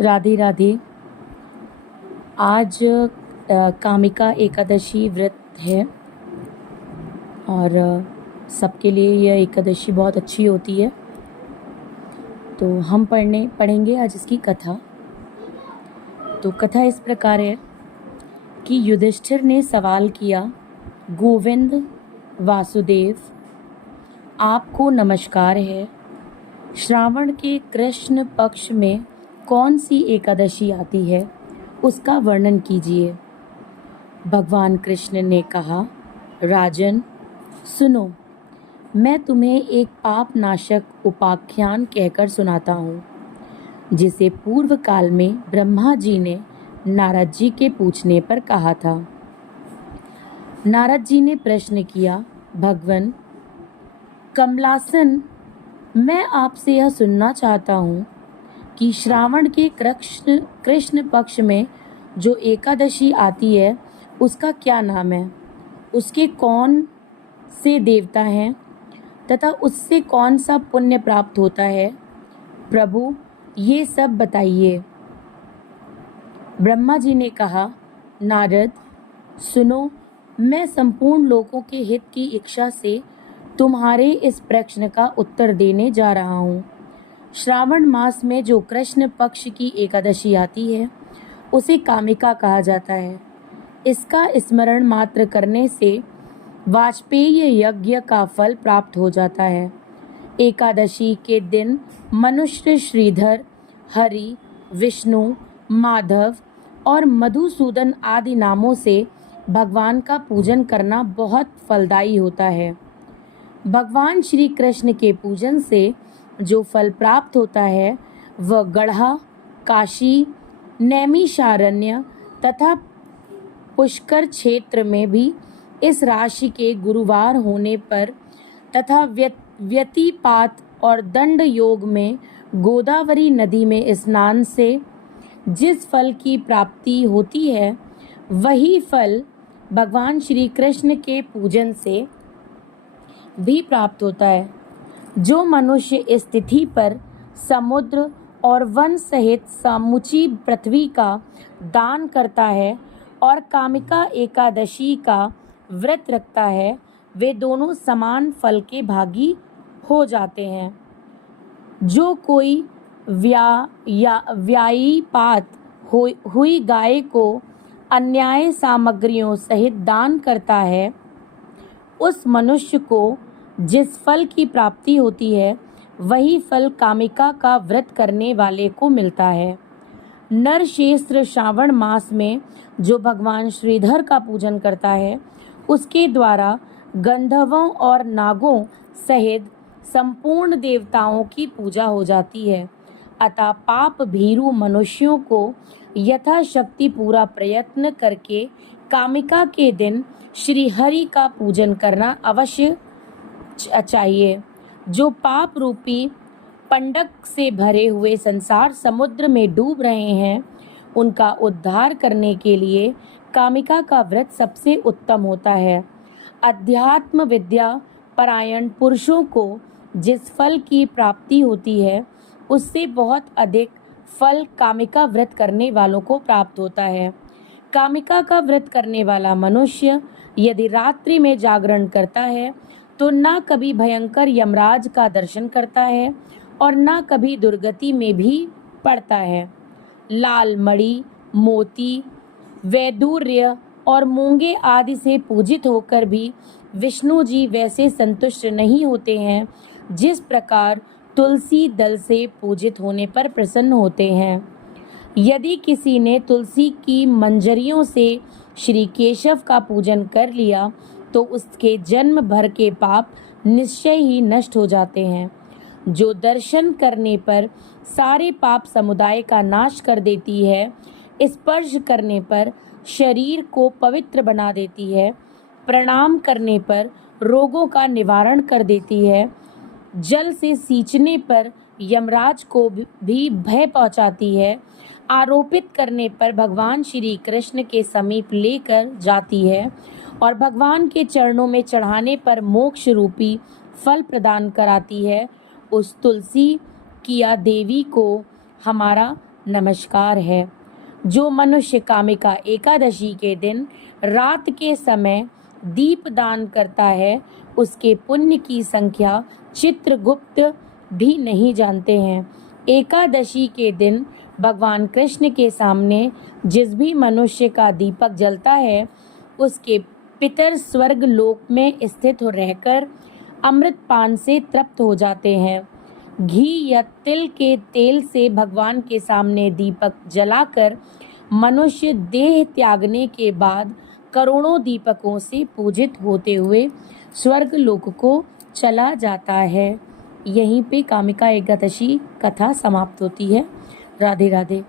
राधे राधे। आज कामिका एकादशी व्रत है और सबके लिए यह एकादशी बहुत अच्छी होती है। तो हम पढ़ेंगे आज इसकी कथा। तो कथा इस प्रकार है कि युधिष्ठिर ने सवाल किया, गोविंद वासुदेव, आपको नमस्कार है। श्रावण के कृष्ण पक्ष में कौन सी एकादशी आती है, उसका वर्णन कीजिए। भगवान कृष्ण ने कहा, राजन सुनो, मैं तुम्हें एक पाप नाशक उपाख्यान कहकर सुनाता हूँ, जिसे पूर्व काल में ब्रह्मा जी ने नारद जी के पूछने पर कहा था। नारद जी ने प्रश्न किया, भगवन कमलासन, मैं आपसे यह सुनना चाहता हूँ कि श्रावण के कृष्ण पक्ष में जो एकादशी आती है उसका क्या नाम है, उसके कौन से देवता हैं तथा उससे कौन सा पुण्य प्राप्त होता है। प्रभु ये सब बताइए। ब्रह्मा जी ने कहा, नारद सुनो, मैं संपूर्ण लोगों के हित की इच्छा से तुम्हारे इस प्रश्न का उत्तर देने जा रहा हूँ। श्रावण मास में जो कृष्ण पक्ष की एकादशी आती है उसे कामिका कहा जाता है। इसका स्मरण मात्र करने से वाजपेयी यज्ञ का फल प्राप्त हो जाता है। एकादशी के दिन मनुष्य श्रीधर, हरि, विष्णु, माधव और मधुसूदन आदि नामों से भगवान का पूजन करना बहुत फलदायी होता है। भगवान श्री कृष्ण के पूजन से जो फल प्राप्त होता है वह गढ़ा, काशी, नैमिषारण्य तथा पुष्कर क्षेत्र में भी इस राशि के गुरुवार होने पर तथा व्यतिपात और दंड योग में गोदावरी नदी में स्नान से जिस फल की प्राप्ति होती है वही फल भगवान श्री कृष्ण के पूजन से भी प्राप्त होता है। जो मनुष्य इस तिथि पर समुद्र और वन सहित समूची पृथ्वी का दान करता है और कामिका एकादशी का व्रत रखता है, वे दोनों समान फल के भागी हो जाते हैं। जो कोई व्यायीपात हुई गाय को अन्याय सामग्रियों सहित दान करता है, उस मनुष्य को जिस फल की प्राप्ति होती है वही फल कामिका का व्रत करने वाले को मिलता है। नरश्रेष्ठ श्रावण मास में जो भगवान श्रीधर का पूजन करता है उसके द्वारा गंधर्वों और नागों सहित संपूर्ण देवताओं की पूजा हो जाती है। अतः पाप भीरु मनुष्यों को यथाशक्ति पूरा प्रयत्न करके कामिका के दिन श्री हरि का पूजन करना अवश्य चाहिए। जो पाप रूपी पंडक से भरे हुए संसार समुद्र में डूब रहे हैं, उनका उद्धार करने के लिए कामिका का व्रत सबसे उत्तम होता है। अध्यात्म विद्या परायण पुरुषों को जिस फल की प्राप्ति होती है उससे बहुत अधिक फल कामिका व्रत करने वालों को प्राप्त होता है। कामिका का व्रत करने वाला मनुष्य यदि रात्रि में जागरण करता है तो ना कभी भयंकर यमराज का दर्शन करता है और ना कभी दुर्गति में भी पड़ता है। लाल मणि, मोती, वैदूर्य और मूंगे आदि से पूजित होकर भी विष्णु जी वैसे संतुष्ट नहीं होते हैं जिस प्रकार तुलसी दल से पूजित होने पर प्रसन्न होते हैं। यदि किसी ने तुलसी की मंजरियों से श्री केशव का पूजन कर लिया तो उसके जन्म भर के पाप निश्चय ही नष्ट हो जाते हैं। जो दर्शन करने पर सारे पाप समुदाय का नाश कर देती है, स्पर्श करने पर शरीर को पवित्र बना देती है, प्रणाम करने पर रोगों का निवारण कर देती है, जल से सींचने पर यमराज को भी भय पहुंचाती है, आरोपित करने पर भगवान श्री कृष्ण के समीप लेकर जाती है और भगवान के चरणों में चढ़ाने पर मोक्ष रूपी फल प्रदान कराती है, उस तुलसी किया देवी को हमारा नमस्कार है। जो मनुष्य कामिका एकादशी के दिन रात के समय दीप दान करता है, उसके पुण्य की संख्या चित्रगुप्त भी नहीं जानते हैं। एकादशी के दिन भगवान कृष्ण के सामने जिस भी मनुष्य का दीपक जलता है, उसके पितर स्वर्ग लोक में स्थित हो रहकर अमृत पान से तृप्त हो जाते हैं। घी या तिल के तेल से भगवान के सामने दीपक जलाकर मनुष्य देह त्यागने के बाद करोड़ों दीपकों से पूजित होते हुए स्वर्ग लोक को चला जाता है। यहीं पे कामिका एकादशी कथा समाप्त होती है। राधे राधे।